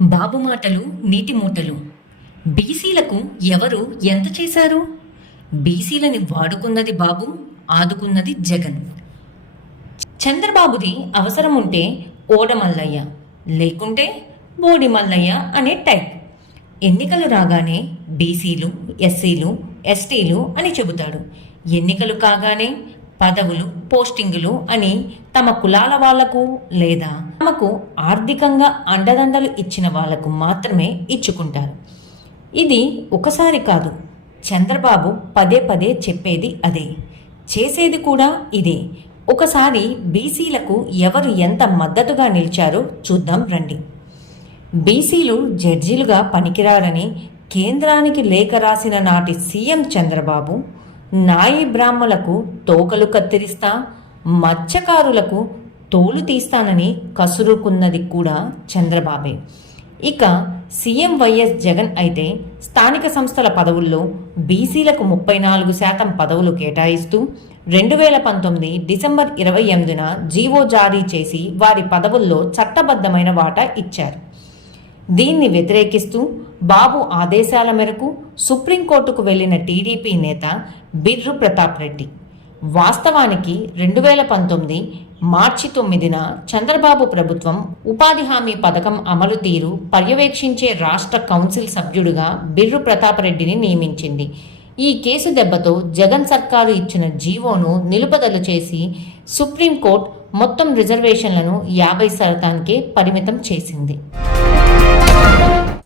బాబు మాటలు నీటి మూటలు. బీసీలకు ఎవరు ఎంత చేశారు? బీసీలని వాడుకున్నది బాబు ఆదుకున్నది జగన్. చంద్రబాబుది అవసరం ఉంటే ఓడమల్లయ్య లేకుంటే బోడి మల్లయ్య అనే టైప్. ఎన్నికలు రాగానే బీసీలు ఎస్సీలు ఎస్టీలు అని చెబుతాడు. ఎన్నికలు కాగానే పదవులు పోస్టింగులు అని తమ కులాల వాళ్ళకు లేదా తమకు ఆర్థికంగా అండదండలు ఇచ్చిన వాళ్ళకు మాత్రమే ఇచ్చుకుంటారు. ఇది ఒకసారి కాదు చంద్రబాబు పదే పదే చెప్పేది అదే చేసేది కూడా ఇదే. ఒకసారి బీసీలకు ఎవరు ఎంత మద్దతుగా నిలిచారో చూద్దాం రండి. బీసీలు జడ్జీలుగా పనికిరారని కేంద్రానికి లేఖ రాసిన నాటి సీఎం చంద్రబాబు నాయి బ్రాహ్మలకు తోకలు కత్తిరిస్తా మత్స్యకారులకు తోలు తీస్తానని కసురుకున్నది కూడా చంద్రబాబే. ఇక సీఎం వైఎస్ జగన్ అయితే స్థానిక సంస్థల పదవుల్లో బీసీలకు ముప్పై నాలుగు శాతం పదవులు కేటాయిస్తూ రెండు వేల పంతొమ్మిది డిసెంబర్ ఇరవై ఎనిమిదిన జీవో జారీ చేసి వారి పదవుల్లో చట్టబద్ధమైన వాటా ఇచ్చారు. దీన్ని వ్యతిరేకిస్తూ బాబు ఆదేశాల మేరకు సుప్రీంకోర్టుకు వెళ్ళిన టీడీపీ నేత బిర్రు ప్రతాప్ రెడ్డి. వాస్తవానికి రెండు వేల పంతొమ్మిది మార్చి తొమ్మిదిన చంద్రబాబు ప్రభుత్వం ఉపాధి హామీ పథకం అమలు తీరు పర్యవేక్షించే రాష్ట్ర కౌన్సిల్ సభ్యుడిగా బిర్రు ప్రతాప్ రెడ్డిని నియమించింది. ఈ కేసు దెబ్బతో జగన్ సర్కారు ఇచ్చిన జీవోను నిలుపుదల చేసి సుప్రీంకోర్టు మొత్తం రిజర్వేషన్లను యాభై శాతానికే పరిమితం చేసింది.